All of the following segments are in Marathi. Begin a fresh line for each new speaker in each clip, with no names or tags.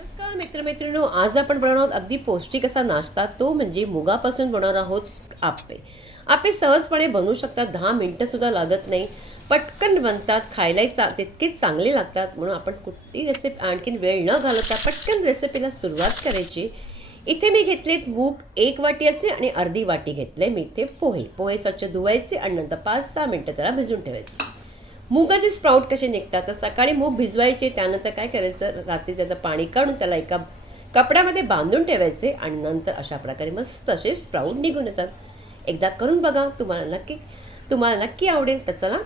नमस्कार मित्रमैत्रिणींनो आज आपण बनवणार आहोत अगदी पौष्टिक असा नाश्ता तो म्हणजे मुगापासून बनवणार आहोत आप्पे. आप्पे सहजपणे बनवू शकतात दहा मिनटं सुद्धा लागत नाही. पटकन बनतात खायलाही चा तितकेच चांगले लागतात. म्हणून आपण कुठली रेसिपी आणखीन वेळ न घालवता पटकन रेसिपीला सुरुवात करायची. इथे मी घेतलेत मूग एक वाटी असते आणि अर्धी वाटी घेतले. मी इथे पोहे. पोहे स्वच्छ धुवायचे आणि नंतर पाच सहा मिनटं त्याला भिजून ठेवायचे. मुगाचे स्प्राऊट कसे निघतात? तर सकाळी मूग भिजवायचे त्यानंतर काय करायचं? रात्री त्याचं पाणी काढून त्याला एका कपड्यामध्ये बांधून ठेवायचे आणि नंतर अशा प्रकारे मस्त असे स्प्राऊट निघून येतात. एकदा करून बघा तुम्हाला नक्की तुम्हाला नक्की आवडेल. तर चला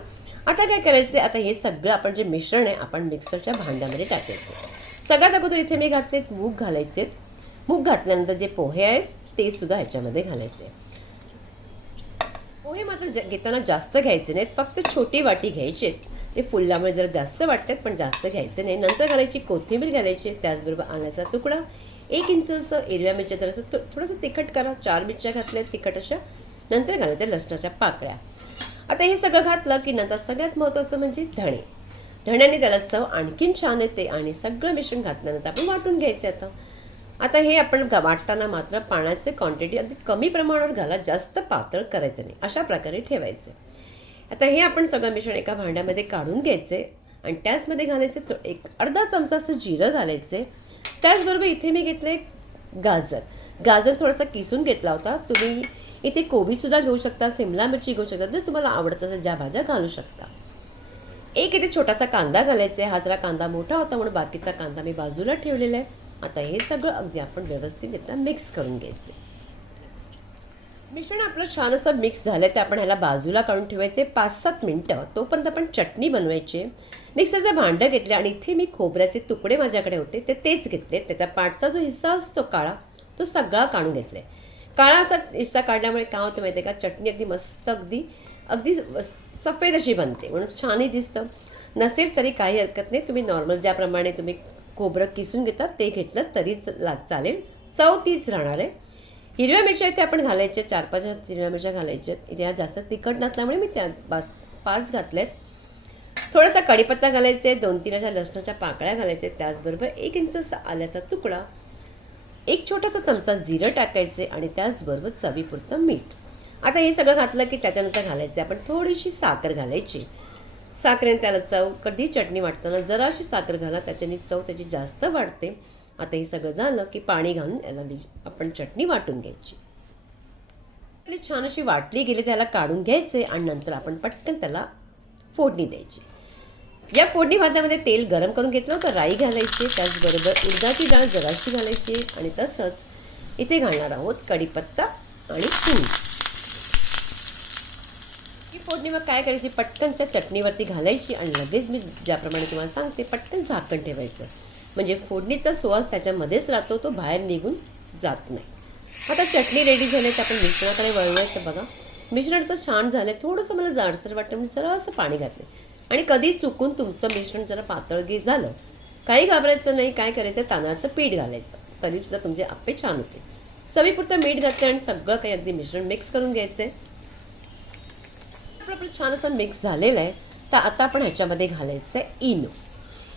आता काय करायचं आता हे सगळं आपण जे मिश्रण आहे आपण मिक्सरच्या भांड्यामध्ये टाकायचं. सगळ्यात अगोदर इथे मी घातलेत मूग घालायचे. मूग घातल्यानंतर जे पोहे आहेत ते सुद्धा ह्याच्यामध्ये घालायचे. पोहे मात्र घेताना जास्त घ्यायचे नाहीत फक्त छोटी वाटी घ्यायची ते फुलल्यामुळे जरा जास्त वाटतात पण जास्त घ्यायचे नाही. नंतर घालायची कोथिंबीर घालायची त्याचबरोबर आल्याचा तुकडा. एक इंच असं हिरव्या मिरच्या जरासं थो- थोडंसं तिखट करा. चार मिरच्या घातल्या तिखट अशा. नंतर घालायच्या लसणाच्या पाकळ्या. आता हे सगळं घातलं की नंतर सगळ्यात महत्त्वाचं म्हणजे धणे. धण्याने त्याला चव आणखीन छान येते आणि सगळं मिश्रण घातल्यानंतर आपण वाटून घ्यायचे आता. आता हे आपण वाटताना मात्र पाण्याचे क्वांटिटी अगदी कमी प्रमाणात घाला जास्त पातळ करायचं नाही. अशा प्रकारे ठेवायचे. आता हे आपण सगळं मिश्रण एका भांड्यामध्ये काढून घ्यायचे आणि त्याचमध्ये घालायचे एक अर्धा चमचा असं जिरं घालायचे. त्याचबरोबर इथे मी घेतले गाजर. गाजर थोडासा किसून घेतला होता. तुम्ही इथे कोबीसुद्धा घेऊ शकता सिमला मिरची घेऊ शकता. जर तुम्हाला आवडत असेल ज्या भाज्या घालू शकता. एक इथे छोटासा कांदा घालायचा आहे. हा जरा कांदा मोठा होता म्हणून बाकीचा कांदा मी बाजूला ठेवलेला आहे. आता हे सगळं अगदी आपण व्यवस्थित एकदा मिक्स करून घ्यायचे. मिश्रण आपलं छान असं मिक्स झालं ते आपण ह्याला बाजूला काढून ठेवायचे. पाच सात मिनटं तोपर्यंत आपण चटणी बनवायची. मिक्सरचं भांडं घेतलं आणि इथे मी खोबऱ्याचे तुकडे माझ्याकडे होते ते तेच घेतले. त्याचा पाठचा जो हिस्सा असतो काळा तो सगळा काढून घेतला. काळा असा हिस्सा काढल्यामुळे काय होतं माहिती आहे का? चटणी अगदी मस्त अगदी अगदी सफेद अशी बनते. म्हणून छानही दिसतं. नसेल तरी काही हरकत नाही. तुम्ही नॉर्मल ज्याप्रमाणे तुम्ही खोबरं किसून घेतात ते घेतलं तरीच लाग चालेल. चव तीच राहणार आहे. हिरव्या मिरच्या इथे आपण घालायच्या चार पाच हिरव्या मिरच्या घालायच्या. इथे जास्त तिखट नसल्यामुळे मी त्या पाच पाच घातल्यात. थोडासा कढीपत्ता घालायचे दोन तीन अशा लसणाच्या पाकळ्या घालायचे त्याचबरोबर एक इंच आल्याचा तुकडा एक छोटासा चमचा जिरं टाकायचे आणि त्याचबरोबर चवीपुरतं मीठ. आता हे सगळं घातलं की त्याच्यानंतर घालायचं आपण थोडीशी साखर घालायची. साखरेने त्याला चव कधी चटणी वाटताना जराशी साखर घाला त्याच्याने चव त्याची जास्त वाढते. आता हे सगळं झालं की पाणी घालून याला आपण चटणी वाटून घ्यायची. आणि छान अशी वाटली गेली त्याला काढून घ्यायचे आणि नंतर आपण पटकन त्याला फोडणी द्यायची. या फोडणी भातामध्ये तेल गरम करून घेतलं होतं राई घालायची त्याचबरोबर उडदाची डाळ जराशी घालायची आणि तसंच इथे घालणार आहोत कढीपत्ता आणि हिंग फोडणी मग काय करायची? पटकनच्या चटणीवरती घालायची आणि लगेच मी ज्याप्रमाणे तुम्हाला सांगते पटकन झाकण ठेवायचं. म्हणजे फोडणीचा सुवास त्याच्यामध्येच राहतो तो बाहेर निघून जात नाही. आता चटणी रेडी झाली तर आपण मिश्रणाकडे वळवायचं बघा. मिश्रण तर छान झालं थोडंसं मला जाडसर वाटतं जरा असं पाणी घातलं आणि कधी चुकून तुमचं मिश्रण जरा पातळगी झालं काही घाबरायचं नाही काय करायचं तांदळाचं पीठ घालायचं. तरीसुद्धा तुमचे आप्पे छान होते चवीपुरतं मीठ घातलं आणि सगळं काही अगदी मिश्रण मिक्स करून घ्यायचं आहे तर आपलं छान असं मिक्स झालेलं आहे. तर आता आपण ह्याच्यामध्ये घालायचं आहे इनो.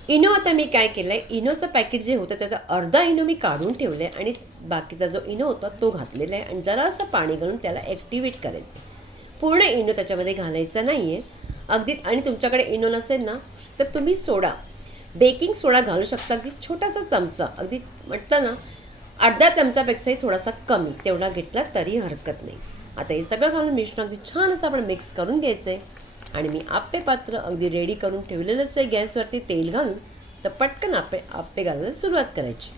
इनो आता मी काय केलं आहे इनोचं पॅकेट जे होतं त्याचा अर्धा इनो मी काढून ठेवलं आहे आणि बाकीचा जो इनो होता तो घातलेला आहे. आणि जरासं पाणी घालून त्याला ॲक्टिवेट करायचं पूर्ण इनो त्याच्यामध्ये घालायचा नाही आहे अगदी आणि तुमच्याकडे इनो नसेल ना तर तुम्ही सोडा. बेकिंग सोडा घालू शकता. अगदी छोटासा चमचा. अगदी म्हटलं ना अर्धा चमचापेक्षाही थोडासा कमी. तेवढा घेतला तरी हरकत नाही. आता हे सगळं घालून मिश्रण अगदी छान असं आपण मिक्स करून घ्यायचं आहे आणि मी आप्पे पात्र अगदी रेडी करून ठेवलेलंच आहे गॅसवरती तेल घालून. तर पटकन आप्पे आप्पे घालायला सुरुवात करायची.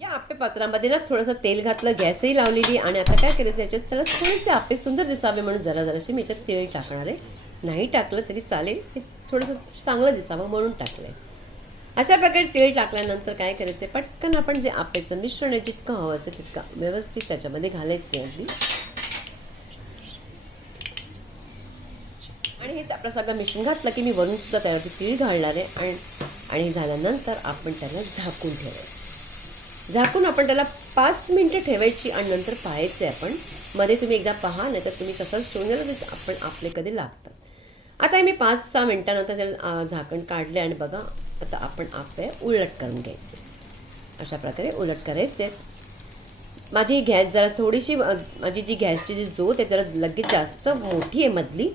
या आप्पे पात्रामध्ये ना थोडंसं तेल घातलं गॅसही लावलेली आणि आता काय करायचं याच्यात त्याला थोडेसे आप्पे सुंदर दिसावे म्हणून जरा जराशी मी याच्यात तेल टाकणार आहे. नाही टाकलं तरी चालेल हे थोडंसं चांगलं दिसावं म्हणून टाकलं आहे अशा प्रकारे तेल टाकल्यानंतर काय करायचं पटकन आपण जे आपेचं मिश्रण आहे जितकं हवं असेल तितकं व्यवस्थित त्याच्यामध्ये घालायचं आहे अगदी आणि हे आपलं सगळं मिश्रण घातलं की मी वरून सुद्धा त्यावरती तीळ घालणार आहे आणि आणि झाल्यानंतर आपण त्याला झाकून ठेवायचं झाकून आपण त्याला पाच मिनटं ठेवायची आणि नंतर पाहायचे आपण. मध्ये तुम्ही एकदा पहा नाही तर तुम्ही तसंच ठेवून दिलं तर आपण आपले कधी लागतात. आता हे मी पाच सहा मिनटानंतर त्याला झाकण काढले आणि बघा आता आपण आपे उलट करून घ्यायचे. अशा प्रकारे उलट करायचे. माझी गॅस जरा थोडीशी माझी जी गॅसची जी जोत आहे जरा लगेच जास्त मोठी आहे मधली.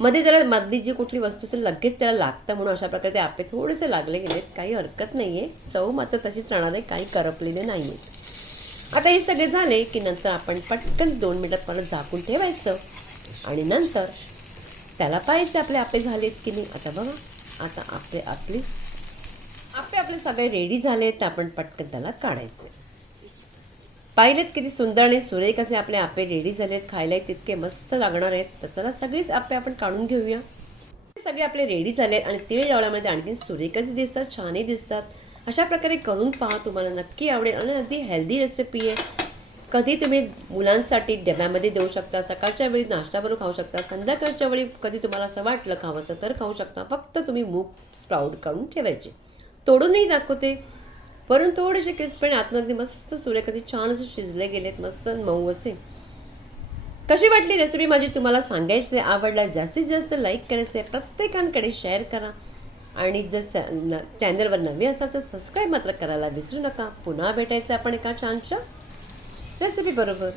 मध्ये जरा मधली जी कुठली वस्तू असेल लगेच त्याला लागतं म्हणून अशा प्रकारे ते आपे थोडेसे लागले गेलेत. काही हरकत नाही आहे चव मात्र तशीच राहणार आहे. काही करपलेले नाही आहेत आता हे सगळे झाले की नंतर आपण पटकन दोन मिनटात परत झाकून ठेवायचं. आणि नंतर त्याला पाहायचे आपले आपे झालेत की नाही. आता बघा. आता आपले आपली आपे आपले सगळे रेडी झाले तर आपण पटकन त्याला काढायचे. पाहिलेत किती सुंदर आणि सुरेख असे आपले आपे रेडी झालेत खायला तितके मस्त लागणार आहेत. तर चला सगळेच आपे आपण काढून घेऊया. सगळे आपले रेडी झाले आणि तीळ लावल्यामुळे ते आणखी सुरेखच दिसतात छानही दिसतात. अशा प्रकारे करून पहा तुम्हाला नक्की आवडेल आणि अगदी हेल्दी रेसिपी आहे. कधी तुम्ही मुलांसाठी डब्यामध्ये देऊ शकता सकाळच्या वेळी नाश्ता खाऊ शकता संध्याकाळच्या वेळी कधी तुम्हाला असं वाटलं खावंसं तर खाऊ शकता. फक्त तुम्ही मूग स्प्राऊड काढून ठेवायचे. तोडूनही दाखवते. वरून थोडेसे क्रिस्पणे आतमध्ये मस्त सूर्यकधी कधी छान असे शिजले गेलेत मस्त मऊ असे. कशी वाटली रेसिपी माझी तुम्हाला सांगायचे? आवडला जास्तीत जास्त लाईक करायचे प्रत्येकांकडे शेअर करा. आणि जर न- चॅनलवर नवी असाल तर सबस्क्राईब मात्र करायला विसरू नका. पुन्हा भेटायचं आपण एका छानशा रेसिपी बरोबर.